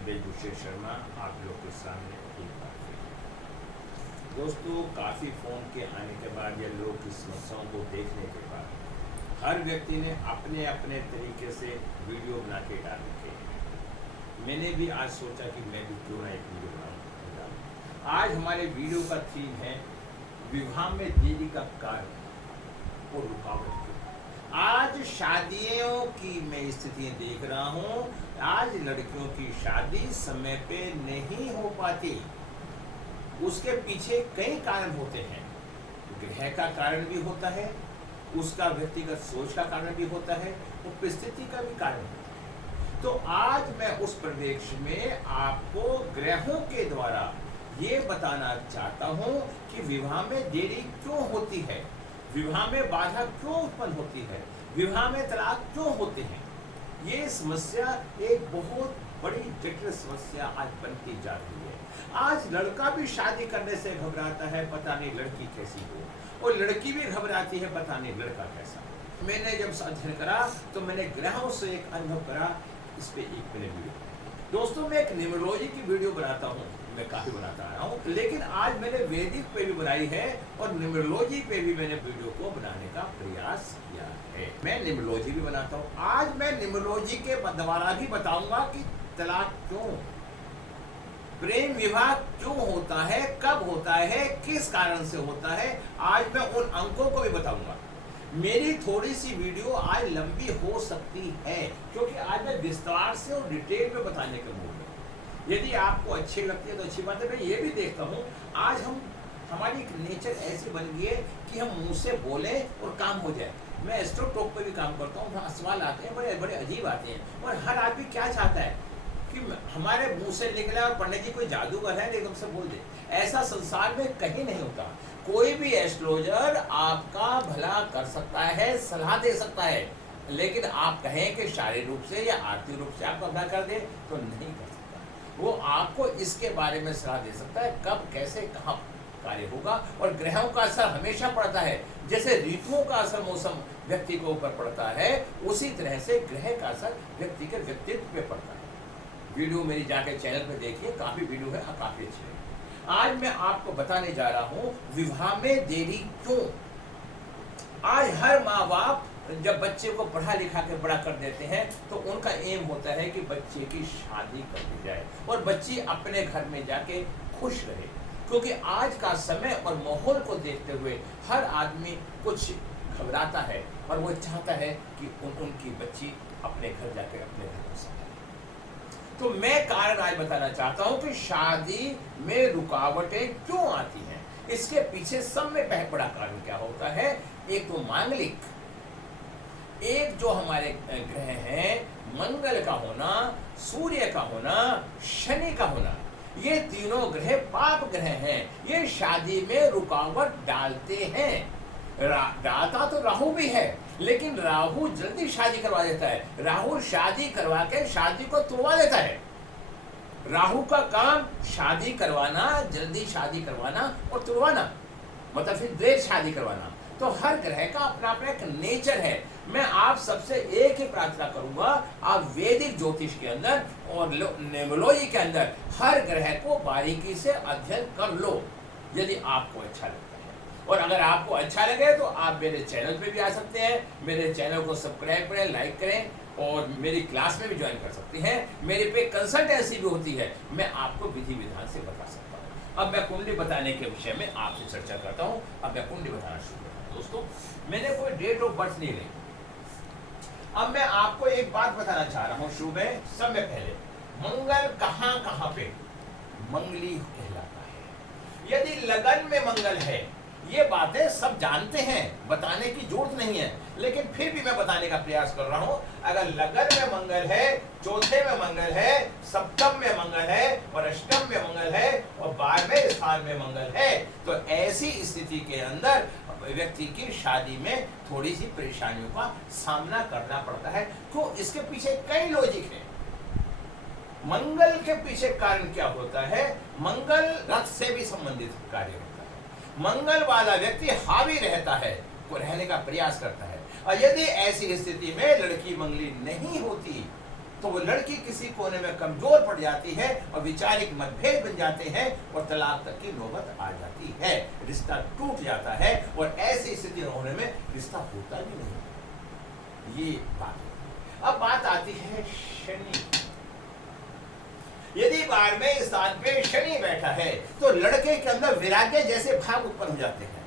वेद शर्मा आप लोग के सामने एक बार फिर। दोस्तों, काफ़ी फ़ोन के आने के बाद या लोग की समस्याओं को देखने के बाद हर व्यक्ति ने अपने अपने तरीके से वीडियो बना के डाल रखे हैं। मैंने भी आज सोचा कि मैं भी क्यों ना एक वीडियो बनाऊँ। आज हमारे वीडियो का थीम है विवाह में देरी का कारण और रुकावट। आज शादियों की मैं स्थितियां देख रहा हूं, आज लड़कियों की शादी समय पे नहीं हो पाती। उसके पीछे कई कारण होते हैं। ग्रह का कारण भी होता है, उसका व्यक्तिगत सोच का कारण भी होता है, और परिस्थिति का भी कारण होता है। तो आज मैं उस परिप्रेक्ष्य में आपको ग्रहों के द्वारा ये बताना चाहता हूं कि विवाह में देरी क्यों होती है, विवाह में बाधा क्यों उत्पन्न होती है, विवाह में तलाक क्यों होते हैं। ये समस्या एक बहुत बड़ी जटिल समस्या आज बनती जा रही है। आज लड़का भी शादी करने से घबराता है, पता नहीं लड़की कैसी हो, और लड़की भी घबराती है, पता नहीं लड़का कैसा हो। मैंने जब अध्ययन करा तो मैंने ग्रहों से एक अनुभव करा। इस पे एक मैंने वीडियो, दोस्तों मैं एक न्यूमरोलॉजी की वीडियो बनाता हूँ, मैं काफी बनाता आ रहा हूँ, लेकिन आज मैंने वैदिक पे भी बनाई है और न्यूमरोलॉजी पे भी मैंने वीडियो को बनाने का प्रयास किया है। मैं न्यूमरोलॉजी भी बनाता हूँ। आज मैं न्यूमरोलॉजी के द्वारा भी बताऊंगा कि तलाक क्यों, प्रेम विवाह क्यों होता है, कब होता है, किस कारण से होता है। आज मैं उन अंकों को भी बताऊंगा। मेरी थोड़ी सी वीडियो आज लंबी हो सकती है क्योंकि आज मैं विस्तार से और डिटेल में बताने का मूड है। यदि आपको अच्छी लगती है तो अच्छी बात है। मैं ये भी देखता हूँ आज हमारी एक नेचर ऐसी बन गई है कि हम मुंह से बोले और काम हो जाए। मैं एस्ट्रो टॉक पे भी काम करता हूँ, सवाल आते हैं बड़े बड़े अजीब आते हैं, और हर आदमी क्या चाहता है कि हमारे मुंह से निकले और पंडित जी कोई जादूगर है एकदम से बोल दे। ऐसा संसार में कहीं नहीं होता। कोई भी एस्ट्रोलॉजर आपका भला कर सकता है, सलाह दे सकता है, लेकिन आप कहें कि शारीरिक रूप से या आर्थिक रूप से आपका भला कर दे तो नहीं कर सकता। वो आपको इसके बारे में सलाह दे सकता है कब कैसे कहाँ कार्य होगा। और ग्रहों का असर हमेशा पड़ता है। जैसे ऋतुओं का असर मौसम व्यक्ति के ऊपर पड़ता है, उसी तरह से ग्रह का असर व्यक्ति के व्यक्तित्व पे पड़ता है। वीडियो मेरी जाके चैनल पे देखिए, काफी वीडियो है, काफी अच्छी है। आज मैं आपको बताने जा रहा हूं विवाह में देरी क्यों। आज हर माँ बाप जब बच्चे को पढ़ा लिखा के बड़ा कर देते हैं तो उनका एम होता है कि बच्चे की शादी कर दी जाए और बच्ची अपने घर में जाके खुश रहे। क्योंकि आज का समय और माहौल को देखते हुए हर आदमी कुछ घबराता है और वो चाहता है कि उनकी बच्ची अपने घर जाके अपने घर को संभाले। तो मैं कारण आज बताना चाहता हूं कि शादी में रुकावटें क्यों आती हैं। इसके पीछे सब में बड़ा कारण क्या होता है। एक तो मांगलिक, एक जो हमारे ग्रह हैं, मंगल का होना, सूर्य का होना, शनि का होना, ये तीनों ग्रह पाप ग्रह हैं। ये शादी में रुकावट डालते हैं। डालता तो राहु भी है, लेकिन राहु जल्दी शादी करवा देता है। राहु शादी करवा के शादी को तोड़वा देता है। राहु का काम शादी करवाना, जल्दी शादी करवाना और तोड़वाना, मतलब फिर देर शादी करवाना। तो हर ग्रह का अपना अपना एक नेचर है। मैं आप सबसे एक ही प्रार्थना करूंगा, आप वैदिक ज्योतिष के अंदर और न्यूमरोलॉजी के अंदर हर ग्रह को बारीकी से अध्ययन कर लो यदि आपको अच्छा लगता है। और अगर आपको अच्छा लगे तो आप मेरे चैनल पे भी आ सकते हैं। मेरे चैनल को सब्सक्राइब करें, लाइक करें, और मेरी क्लास में भी ज्वाइन कर सकते हैं। मेरे पे कंसल्टेंसी भी होती है, मैं आपको विधि विधान से बता सकता हूँ। अब मैं कुंडली बताने के विषय में आपसे चर्चा करता हूँ। अब मैं कुंडली बताना शुरू करता हूँ। दोस्तों, मैंने कोई डेट ऑफ बर्थ नहीं ली। अब मैं आपको एक बात बताना चाह रहा हूँ शुरू में। सब में पहले मंगल कहाँ कहाँ पे मंगली कहलाता है। यदि लगन में मंगल है, ये बातें सब जानते हैं, बताने की जरूरत नहीं है, लेकिन फिर भी मैं बताने का प्रयास कर रहा हूं। अगर लगन में मंगल है, चौथे में मंगल है, सप्तम में मंगल है और अष्टम में मंगल है और 12वें स्थान में मंगल है, तो ऐसी स्थिति के अंदर व्यक्ति की शादी में थोड़ी सी परेशानियों का सामना करना पड़ता है। क्यों? इसके पीछे कई लॉजिक है। मंगल के पीछे कारण क्या होता है। मंगल रथ से भी संबंधित कार्य होता है। मंगल वाला व्यक्ति हावी रहता है, को रहने का प्रयास करता है। और यदि ऐसी स्थिति में लड़की मंगली नहीं होती तो वो लड़की किसी कोने में कमजोर पड़ जाती है और वैचारिक मतभेद बन जाते हैं और तलाक तक की नौबत आ जाती है, रिश्ता टूट जाता है और ऐसी स्थिति होने में रिश्ता होता भी नहीं। ये बात है। अब बात आती है शनि। यदि 12वें स्थान पे शनि बैठा है तो लड़के के अंदर वैराग्य जैसे भाव उत्पन्न हो जाते हैं।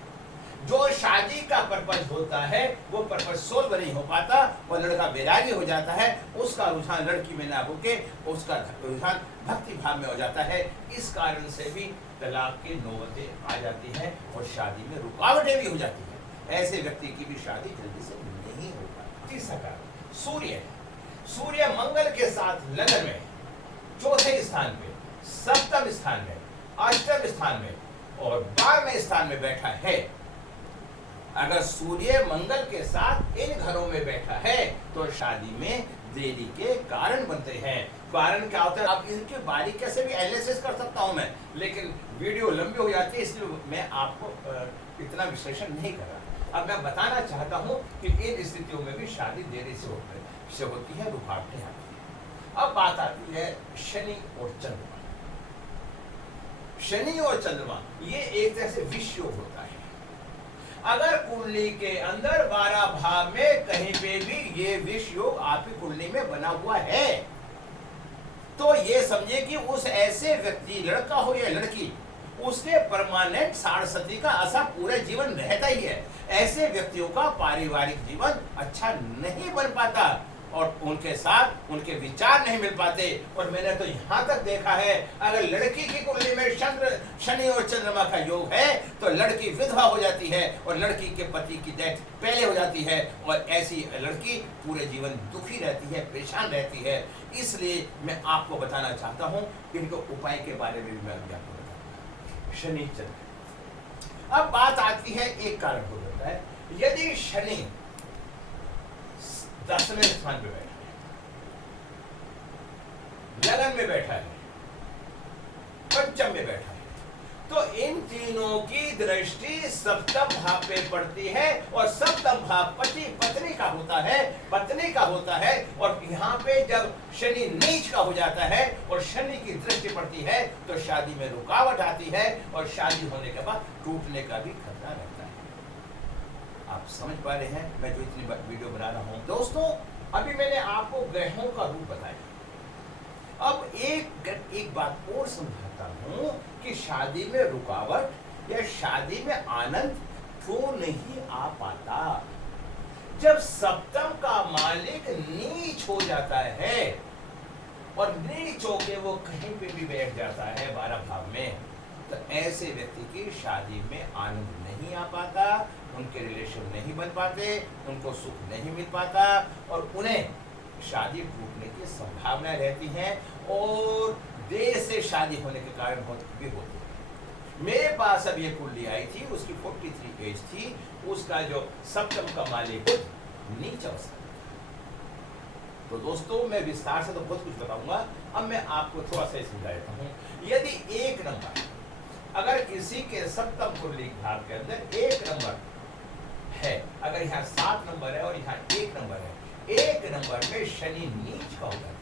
जो शादी का पर्पज होता है वो पर्पज सोल्व नहीं हो पाता और लड़का वैरागी हो जाता है, उसका रुझान लड़की में ना होके उसका रुझान भक्ति भाव में हो जाता है। इस कारण से भी तलाक की नौबतें आ जाती हैं और शादी में रुकावटें भी हो जाती हैं। ऐसे व्यक्ति की भी शादी जल्दी से नहीं हो पाती। तीसरा कारण सूर्य है। सूर्य मंगल के साथ लगन में चौथे स्थान पे, सप्तम स्थान में, अष्टम स्थान में और 12वें स्थान में बैठा है। अगर सूर्य मंगल के साथ इन घरों में बैठा है तो शादी में देरी के कारण बनते हैं। कारण क्या होता है अब इनकी बारीकी से भी एनालिसिस कर सकता हूं मैं, लेकिन वीडियो लंबी हो जाती है इसलिए मैं आपको इतना विश्लेषण नहीं कर रहा। अब मैं बताना चाहता हूं कि इन स्थितियों में भी शादी देरी से होती है, रुकावटें आती है। अब बात आती है शनि और चंद्रमा। शनि और चंद्रमा ये एक तरह से विष योग होता है। अगर कुंडली के अंदर 12 भाव में कहीं पे भी ये विष योग आपकी कुंडली में बना हुआ है तो ये समझिए कि उस ऐसे व्यक्ति, लड़का हो या लड़की, उसके परमानेंट सारस्वती का असर पूरे जीवन रहता ही है। ऐसे व्यक्तियों का पारिवारिक जीवन अच्छा नहीं बन पाता और उनके साथ उनके विचार नहीं मिल पाते। और मैंने तो यहाँ तक देखा है अगर लड़की की कुंडली में शनि और चंद्रमा का योग है तो लड़की विधवा हो जाती है और लड़की के पति की डेथ पहले हो जाती है और ऐसी लड़की पूरे जीवन दुखी रहती है, परेशान रहती है। इसलिए मैं आपको बताना चाहता हूँ इनके उपाय के बारे में भी मैं आपको बताऊंगा। शनि चंद्र। अब बात आती है एक कारण हो जाता है यदि शनि 10वें स्थान पे बैठा है, लगन में बैठा है, पंचम में बैठा है, तो इन तीनों की दृष्टि सप्तम भाव पे पड़ती है और सप्तम भाव पति पत्नी का होता है, पत्नी का होता है। और यहाँ पे जब शनि नीच का हो जाता है और शनि की दृष्टि पड़ती है तो शादी में रुकावट आती है और शादी होने के बाद टूटने का भी खतरा रहता है। आप समझ पा रहे हैं मैं जो इतनी वीडियो बना रहा हूं। दोस्तों अभी मैंने आपको ग्रहों का रूप बताया। अब एक बात और समझाता हूं कि शादी में रुकावट या शादी में आनंद क्यों नहीं आ पाता। जब सप्तम का मालिक नीच हो जाता है और नीच होके वो कहीं पे भी बैठ जाता है 12 भाव में तो ऐसे व्यक्ति की शादी में आनंद नहीं आ पाता, उनके रिलेशन नहीं बन पाते, उनको सुख नहीं मिल पाता और उन्हें शादी टूटने की संभावना रहती है और देर से शादी होने के कारण भी होती है। मेरे पास अब ये कुंडली आई थी, उसकी 43 एज थी, उसका जो सप्तम का मालिक नीच अवस्था। तो दोस्तों मैं विस्तार से तो बहुत कुछ बताऊंगा, अब मैं आपको थोड़ा सा समझा देता हूँ। यदि एक नंबर अगर किसी के सप्तम कुंडली भाव के अंदर 1 नंबर है, अगर यहाँ 7 नंबर है और यहाँ 1 नंबर है, 1 नंबर में शनि नीच का हो जाता है।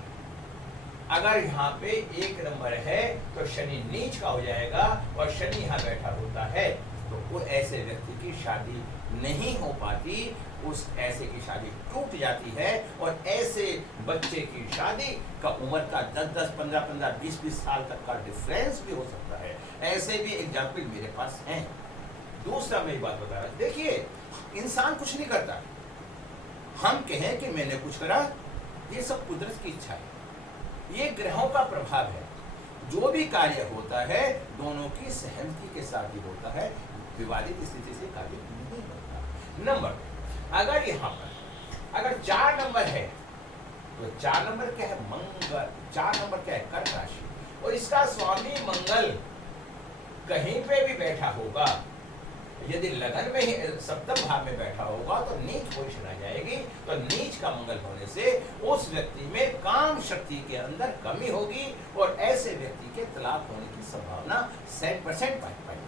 अगर यहाँ पे 1 नंबर है तो शनि नीच का हो जाएगा और शनि यहाँ बैठा होता है तो वो ऐसे व्यक्ति की शादी नहीं हो पाती, उस ऐसे की शादी टूट जाती है और ऐसे बच्चे की शादी का उम्र का 10-10, 15-15, 20-20 साल तक का डिफरेंस भी हो सकता है। ऐसे भी एग्जाम्पल मेरे पास हैं। दूसरा मैं बात बता रहा हूं, देखिए इंसान कुछ नहीं करता, हम कहें कि मैंने कुछ करा, ये सब कुदरत की इच्छा है, ये ग्रहों का प्रभाव है। जो भी कार्य होता है दोनों की सहमति के साथ ही होता है, विवादित स्थिति से कार्य नहीं होता। नंबर अगर यहाँ पर अगर 4 नंबर है तो 4 नंबर क्या है? मंगल। 4 नंबर क्या है? कर्क राशि और इसका स्वामी मंगल कहीं पे भी बैठा होगा, यदि लगन में ही सप्तम भाव में बैठा होगा तो नीच पोजीशन आ जाएगी। तो नीच का मंगल होने से उस व्यक्ति में काम शक्ति के अंदर कमी होगी और ऐसे व्यक्ति के तलाक होने की संभावना 100% पाई जाएगी।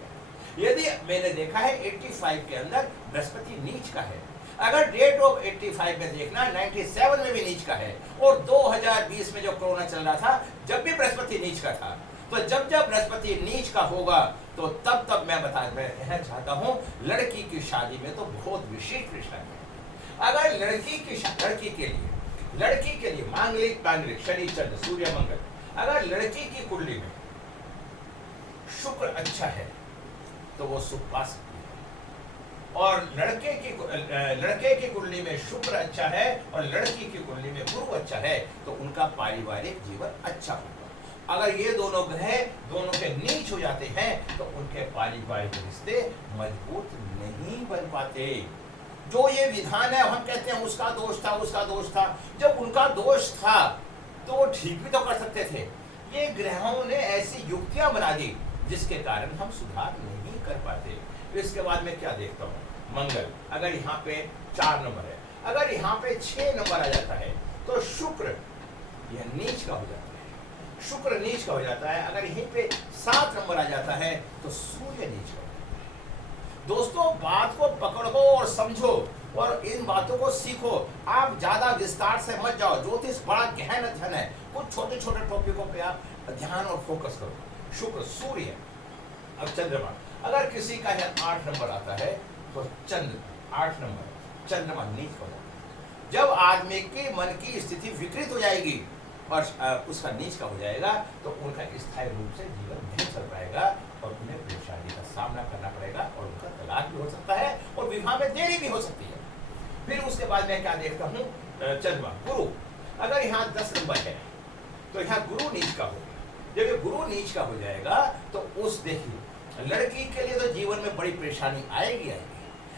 यदि मैंने देखा है 85 के अंदर बृहस्पति नीच का है, अगर डेट ऑफ 85 में देखना 97 में भी नीच का है, और 2020 में जो कोरोना चल रहा था जब भी बृहस्पति नीच का था। तो जब जब बृहस्पति नीच का होगा तो तब मैं कहना चाहता हूं लड़की की शादी में तो बहुत विशेष परेशानी है। अगर लड़की के लिए मांगलिक शनि चंद्र सूर्य मंगल, अगर लड़की की कुंडली में शुक्र अच्छा है तो वो सुख पा सकती है, और लड़के की कुंडली में शुक्र अच्छा है और लड़की की कुंडली में गुरु अच्छा है तो उनका पारिवारिक जीवन अच्छा होगा। अगर ये दोनों ग्रह दोनों के नीच हो जाते हैं तो उनके पारिवारिक रिश्ते मजबूत नहीं बन पाते। जो ये विधान है हम कहते हैं उसका दोष था, जब उनका दोष था तो ठीक भी तो कर सकते थे। ये ग्रहों ने ऐसी युक्तियां बना दी जिसके कारण हम सुधार नहीं कर पाते। इसके बाद में क्या देखता हूँ, मंगल अगर यहाँ पे 4 नंबर है, अगर यहाँ पे 6 नंबर आ जाता है तो शुक्र यह नीच का हो जाता है, शुक्र नीच का हो जाता है। अगर यहीं पे 7 नंबर आ जाता है तो सूर्य नीच का हो जाता है। दोस्तों बात को पकड़ो और समझो और इन बातों को सीखो। आप ज्यादा विस्तार से मत जाओ, ज्योतिष बड़ा गहन अध्ययन है, कुछ छोटे छोटे टॉपिकों पे आप ध्यान और फोकस करो। शुक्र सूर्य, अब चंद्रमा, अगर किसी का 8 नंबर आता है तो चंद्र 8 नंबर चंद्रमा नीच हो जाता है। जब आदमी के मन की स्थिति विकृत हो जाएगी और उसका नीच का हो जाएगा तो उनका स्थायी रूप से जीवन नहीं चल पाएगा और उन्हें परेशानी का सामना करना पड़ेगा और उनका तलाक भी हो सकता है और विवाह में देरी भी हो सकती है। फिर उसके बाद मैं क्या देखता हूँ, चंद्रमा गुरु, अगर यहाँ 10 नंबर है तो यहाँ गुरु नीच का होगा। जब ये गुरु नीच का हो जाएगा तो उस देखिए लड़की के लिए तो जीवन में बड़ी परेशानी आएगी,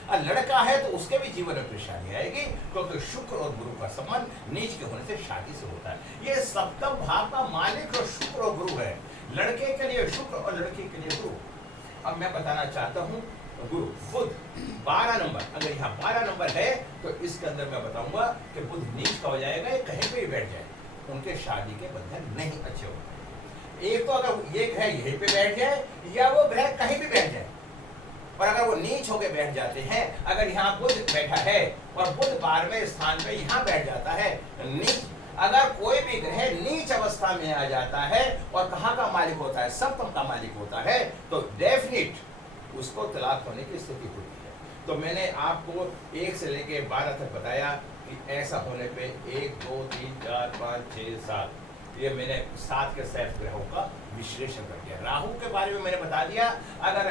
और लड़का है तो उसके भी जीवन में परेशानी आएगी, क्योंकि शुक्र और गुरु का संबंध नीच के होने से शादी से होता है। ये सप्तम भाव का मालिक और शुक्र और गुरु है, लड़के के लिए शुक्र और लड़की के लिए गुरु। अब मैं बताना चाहता हूँ गुरु बुध 12 नंबर, अगर यहाँ 12 नंबर है तो इसके अंदर मैं बताऊंगा कि बुध नीच का हो जाएगा, ये कहीं पे भी बैठ जाए उनके शादी के बंधन नहीं अच्छे होंगे। एक तो अगर ये ग्रह यहीं पे बैठ जाए या वो ग्रह कहीं भी बैठ जाए, और अगर वो नीच होके बैठ जाते हैं, अगर यहाँ बुध बैठा है और बुध 12वें स्थान पे यहाँ बैठ जाता है नीच, अगर कोई भी ग्रह नीच अवस्था में आ जाता है और कहाँ का मालिक होता है, सप्तम का मालिक होता है, तो डेफिनेट उसको तलाक होने की स्थिति होती है। तो मैंने आपको 1 से लेके 12 तक बताया कि ऐसा होने पे 1 2 3 4 5 6 7, ये मैंने 7 के 7 ग्रहों का विश्लेषण कर दिया। राहु के बारे में मैंने बता दिया, अगर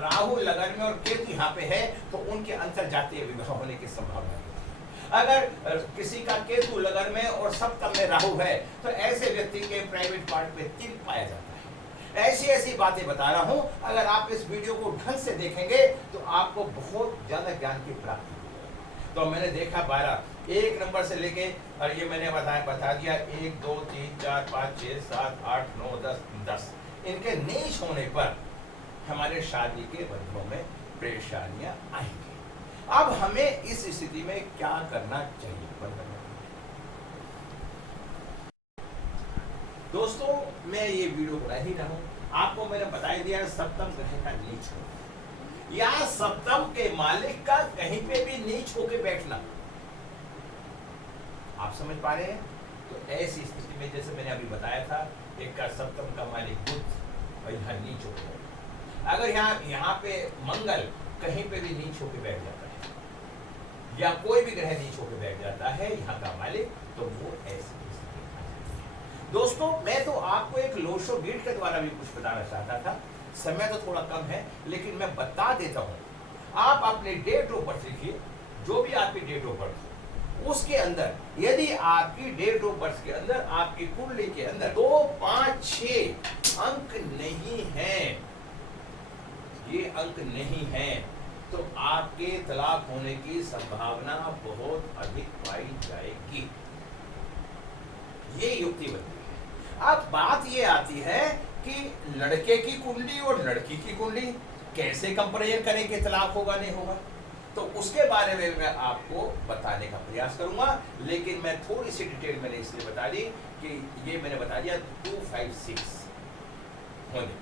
राहु लगन में और केतु यहाँ पे है तो उनके अंतरजातीय विवाह होने की संभावना है। अगर किसी का केतु लगन में और सप्तम में राहु है तो ऐसे व्यक्ति के प्राइवेट पार्ट में तिल पाया जाता है। ऐसी बातें बता रहा हूं, अगर आप इस वीडियो को ढंग से देखेंगे तो आपको बहुत ज्यादा ज्ञान की प्राप्ति होगी। तो मैंने देखा 12 1 नंबर से लेके, और ये मैंने बता दिया 1 2 3 4 5 6 7 8 9 10 इनके नीच होने पर हमारे शादी के बंधनों में परेशानियां आएंगी। अब हमें इस स्थिति में क्या करना चाहिए? दोस्तों मैं ये वीडियो बना ही रहा हूं, आपको मैंने बता ही दिया सप्तम ग्रह का नीच हो या सप्तम के मालिक का कहीं पे भी नीच होके बैठना, आप समझ पा रहे हैं? तो ऐसी स्थिति में जैसे मैंने अभी बताया था, एक का सप्तम का मालिक बुध और यहाँ नीच हो गया। अगर यहाँ पे मंगल कहीं पे भी नीच होके बैठ जाता है या कोई भी ग्रह नीच होके बैठ जाता है यहाँ का मालिक, तो वो ऐसी दोस्तों मैं तो आपको एक लोशो गीट के द्वारा भी कुछ बताना चाहता था, समय तो थोड़ा कम है लेकिन मैं बता देता हूं। आप अपने डेट ऑफ बर्थ लिखिए, जो भी आपकी डेट ऑफ बर्थ, उसके अंदर यदि आपकी डेट ऑफ बर्थ के अंदर आपकी कुंडली के अंदर 2 5 6 अंक नहीं है, ये अंक नहीं है, तो आपके तलाक होने की संभावना बहुत अधिक पाई जाएगी। ये युक्ति बनती है। अब बात ये आती है कि लड़के की कुंडली और लड़की की कुंडली कैसे कंपेरिजन करें कि तलाक होगा नहीं होगा, तो उसके बारे में मैं आपको बताने का प्रयास करूंगा, लेकिन मैं थोड़ी सी डिटेल मैंने इसलिए बता दी कि ये मैंने बता दिया 2 5 6 होने।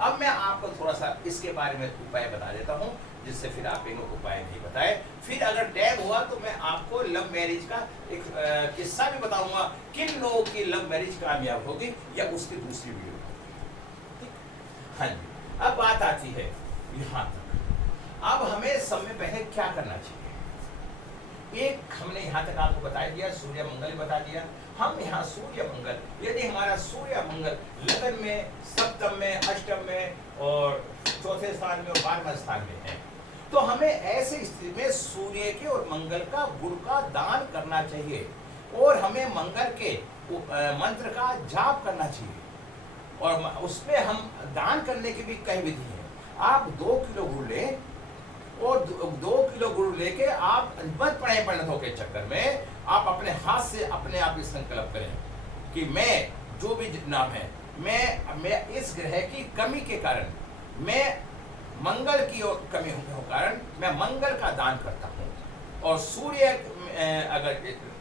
अब मैं आपको थोड़ा सा इसके बारे में उपाय बता देता हूँ, जिससे फिर आप इनको उपाय नहीं बताए। फिर अगर टाइम हुआ तो मैं आपको लव मैरिज का एक किस्सा भी बताऊंगा, किन लोगों की लव मैरिज कामयाब होगी, या उसकी दूसरी वीडियो होगी। हाँ जी, अब बात आती है यहाँ तक। अब हमें समय पहले क्या करना चाहिए। एक हमने यहाँ तक आपको बता दिया, सूर्य मंगल बता दिया। हम यहाँ सूर्य मंगल, यदि हमारा सूर्य मंगल लगन में, सप्तम में, अष्टम में और चौथे स्थान में और 12वें स्थान में है, तो हमें ऐसी स्थिति में सूर्य के और मंगल का गुण का दान करना चाहिए, और हमें मंगल के मंत्र का जाप करना चाहिए। और उसमें हम दान करने की भी कई विधि है। आप 2 किलो गुड़ लें, और 2 किलो गुड़ लेके आप मत पढ़े पंडितों के चक्कर में, आप अपने हाथ से अपने आप ही संकल्प करें कि मैं जो भी नाम है, मैं इस ग्रह की कमी के कारण, मैं मंगल की और कमी होने के कारण मैं मंगल का दान करता हूँ। और सूर्य अगर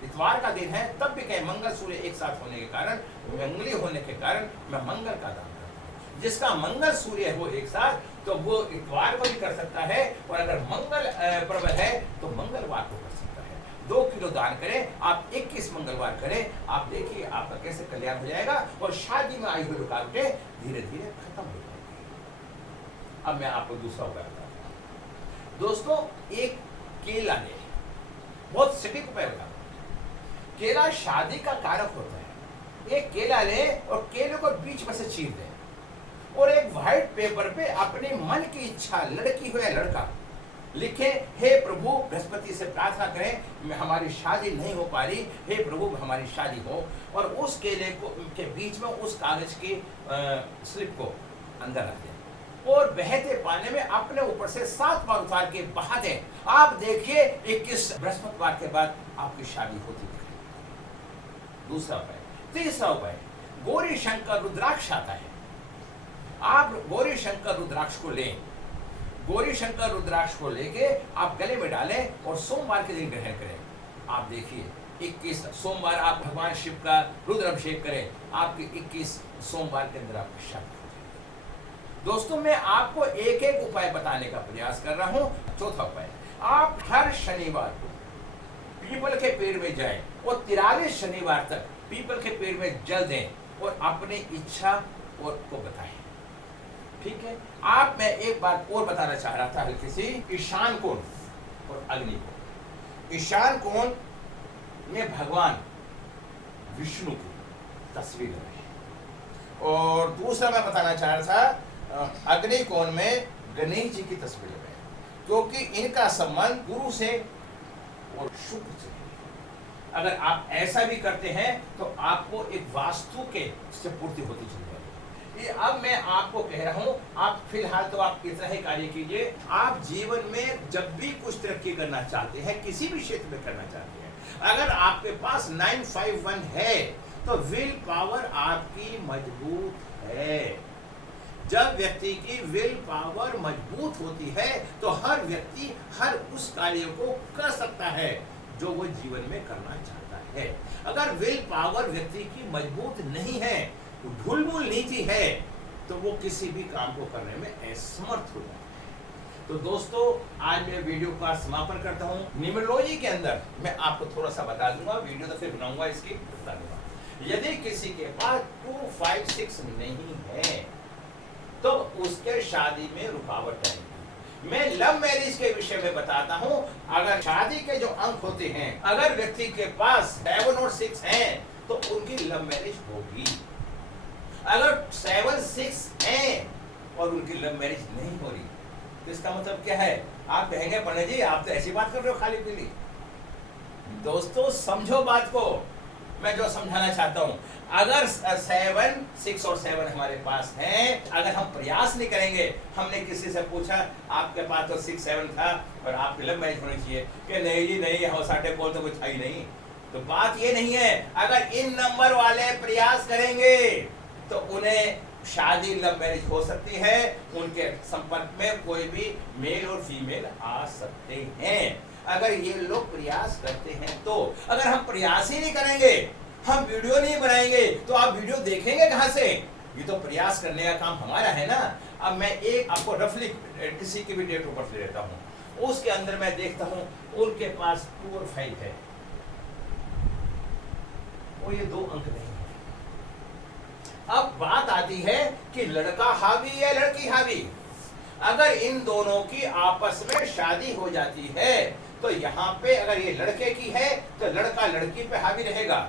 इतवार का दिन है तब भी कहें, मंगल सूर्य एक साथ होने के कारण, मंगली होने के कारण मैं मंगल का दान करता हूँ। जिसका मंगल सूर्य हो एक साथ, तो वो इतवार को भी कर सकता है, और अगर मंगल प्रबल है तो मंगलवार को कर सकता है। 2 किलो दान करें, आप 21 मंगलवार करें, आप देखिए आपका कैसे कल्याण हो जाएगा, और शादी में आई हुई रुकावटें धीरे धीरे खत्म हो जाएगी। अब मैं आपको दूसरा उपाय बताता हूँ। दोस्तों, एक केला ले, बहुत सटीक उपाय बताता हूँ। केला शादी का कारक होता है। एक केला ले और केले को बीच में से चीर दें, और एक व्हाइट पेपर पे अपने मन की इच्छा, लड़की हो या लड़का, लिखें, हे प्रभु, बृहस्पति से प्रार्थना करें हमारी शादी नहीं हो पा रही, हे प्रभु हमारी शादी हो। और उस केले को के बीच में उस कागज की स्लिप को अंदर रख दें, और बहते पानी में अपने ऊपर से 7 बार उतार के बहा दें। आप देखिए 21 बृहस्पतिवार के बाद आपकी शादी होती है। दूसरा उपाय। तीसरा उपाय, गौरी शंकर रुद्राक्ष आता है। आप गौरी शंकर रुद्राक्ष को लें, गौरी शंकर रुद्राक्ष को लेके आप गले में डालें, और सोमवार के दिन ग्रहण करें। आप देखिए 21 सोमवार आप भगवान शिव का रुद्राभिषेक करें, आपके 21 सोमवार के अंदर आपकी शादी। दोस्तों, मैं आपको एक एक उपाय बताने का प्रयास कर रहा हूं। चौथा उपाय, आप हर शनिवार को पीपल के पेड़ में जाएं, और 43 शनिवार तक पीपल के पेड़ में जल दें, और अपनी इच्छा और को बताएं। ठीक है। आप, मैं एक बात और बताना चाह रहा था हल्की सी, ईशान कोण और अग्नि कोण। ईशान कोण में भगवान विष्णु की तस्वीर है, और दूसरा मैं बताना चाह रहा था अग्नि कोण में गणेश जी की तस्वीर है, क्योंकि इनका संबंध गुरु से और शुक्र से। अगर आप ऐसा भी करते हैं तो आपको एक वास्तु के से पूर्ति होती चली जाएगी। ये अब मैं आपको कह रहा हूं, आप फिलहाल तो आप इतना ही कार्य कीजिए। आप जीवन में जब भी कुछ तरक्की करना चाहते हैं, किसी भी क्षेत्र में करना चाहते हैं, अगर आपके पास 951 है तो विल पावर आपकी मजबूत है। जब व्यक्ति की विल पावर मजबूत होती है तो हर व्यक्ति हर उस कार्य को कर सकता है जो वो जीवन में करना चाहता है। अगर विल पावर व्यक्ति की मजबूत नहीं है, ढुलमुल नीति है, तो वो किसी भी काम को करने में असमर्थ हो जाता है। तो दोस्तों, आज मैं वीडियो का समापन करता हूँ। न्यूमरोलॉजी के अंदर मैं आपको थोड़ा सा बता दूंगा, वीडियो तो फिर बनाऊंगा इसकी, बता दूंगा। यदि किसी के पास 256 नहीं है तो उसके शादी में रुकावट आएगी। मैं लव मैरिज के विषय में बताता हूं। अगर शादी के जो अंक होते हैं, अगर व्यक्ति के पास 7 और 6 हैं तो उनकी लव मैरिज होगी। अगर 7, 6 हैं और उनकी लव मैरिज नहीं हो रही, तो इसका मतलब क्या है? आप कहेंगे पंडित जी आप तो ऐसी बात कर रहे हो खाली पीली। दोस्तों, समझो बात को, मैं जो समझाना चाहता हूं। अगर 7, 6 और 7 हमारे पास हैं, अगर हम प्रयास नहीं करेंगे, हमने किसी से पूछा आपके पास तो 6, 7 था और आपकी लव मैरिज होनी चाहिए, कि नहीं जी नहीं, हम साढ़े कोल तो कुछ था ही नहीं। तो बात ये नहीं है। अगर इन नंबर वाले प्रयास करेंगे तो उन्हें शादी लव मैरिज हो सकती है। उनके संपर्क में कोई भी मेल और फीमेल आ सकते हैं, अगर ये लोग प्रयास करते हैं तो। अगर हम प्रयास ही नहीं करेंगे, हम वीडियो नहीं बनाएंगे, तो आप वीडियो देखेंगे कहां से? ये तो प्रयास करने का काम हमारा है ना। अब मैं एक आपको रफली किसी की भी डेट ऑफ बर्थ ले लेता हूँ, उसके अंदर मैं देखता हूँ उनके पास 2 और 5 है, वो ये 2 अंक नहीं है। अब बात आती है कि लड़का हावी या लड़की हावी। अगर इन दोनों की आपस में शादी हो जाती है तो यहाँ पे अगर ये लड़के की है तो लड़का लड़की पे हावी रहेगा,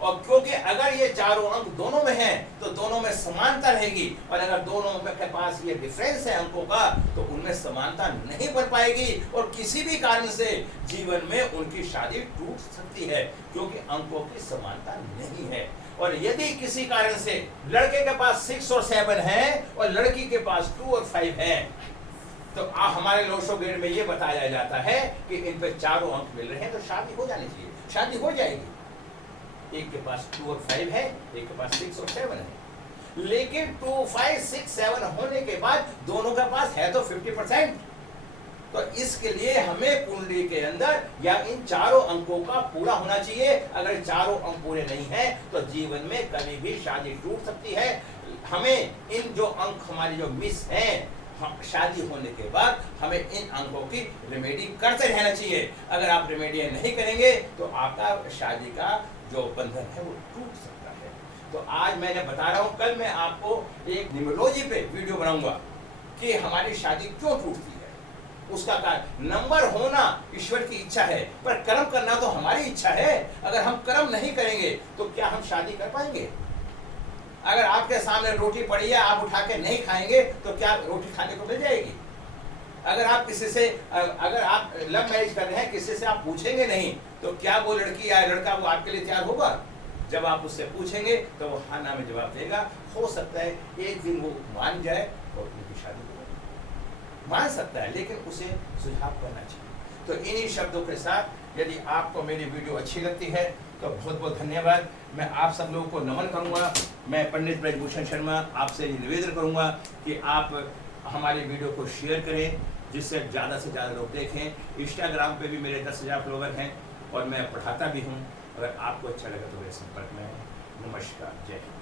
और क्योंकि अगर ये चारों अंक दोनों में हैं तो दोनों में समानता रहेगी, और अगर दोनों के पास ये डिफरेंस है अंकों का तो उनमें समानता नहीं बन पाएगी, और किसी भी कारण से जीवन में उनकी शादी टूट सकती है क्योंकि अंकों की समानता नहीं है। और यदि किसी कारण से लड़के के पास 6 और 7 है और लड़की के पास 2 और 5 है, तो हमारे लोशो ग्रेड में ये बताया जाता है कि इन पे चारों अंक मिल रहे हैं तो शादी हो जानी चाहिए, शादी हो जाएगी। एक के पास 2 और 5 है, एक के पास 6 और 7 है, लेकिन 2, 5, 6, 7 होने के बाद दोनों के पास है तो 50%। तो इसके लिए हमें कुंडली के अंदर या इन चारों अंकों का पूरा होना चाहिए। अगर चारों अंक पूरे नहीं है तो जीवन में कभी भी शादी टूट सकती है। हमें इन जो अंक हमारे जो मिस हैं, शादी होने के बाद हमें इन अंकों की रेमेडी करते रहना चाहिए। अगर आप रेमेडी नहीं करेंगे तो आपका शादी का जो बंधन है वो टूट सकता है। तो आज मैंने बता रहा हूँ, कल मैं आपको एक न्यूमरोलॉजी पे वीडियो बनाऊंगा कि हमारी शादी क्यों टूटती है। उसका कारण नंबर होना ईश्वर की इच्छा है, पर कर्म करना तो हमारी इच्छा है। अगर हम कर्म नहीं करेंगे तो क्या हम शादी कर पाएंगे? अगर आपके सामने रोटी पड़ी है, आप उठा के नहीं खाएंगे तो क्या रोटी खाने को मिल जाएगी? अगर आप किसी से, अगर आप लव मैरिज कर रहे हैं, किसी से आप पूछेंगे नहीं तो क्या वो लड़की या लड़का वो आपके लिए तैयार होगा? जब आप उससे पूछेंगे तो वो हाँ ना में जवाब देगा। हो सकता है एक दिन वो मान जाए और उनकी शादी हो, मान सकता है, लेकिन उसे सुझाव करना चाहिए। तो इन्हीं शब्दों के साथ यदि आपको मेरी वीडियो अच्छी लगती है तो बहुत बहुत धन्यवाद। मैं आप सब लोगों को नमन करूंगा। मैं पंडित ब्रजभूषण शर्मा आपसे निवेदन करूंगा कि आप हमारी वीडियो को शेयर करें, जिससे ज़्यादा से ज़्यादा लोग देखें। इंस्टाग्राम पे भी मेरे 10,000 फॉलोवर हैं और मैं पढ़ाता भी हूँ। अगर आपको अच्छा लगा तो मेरे संपर्क में। नमस्कार, जय हिंद।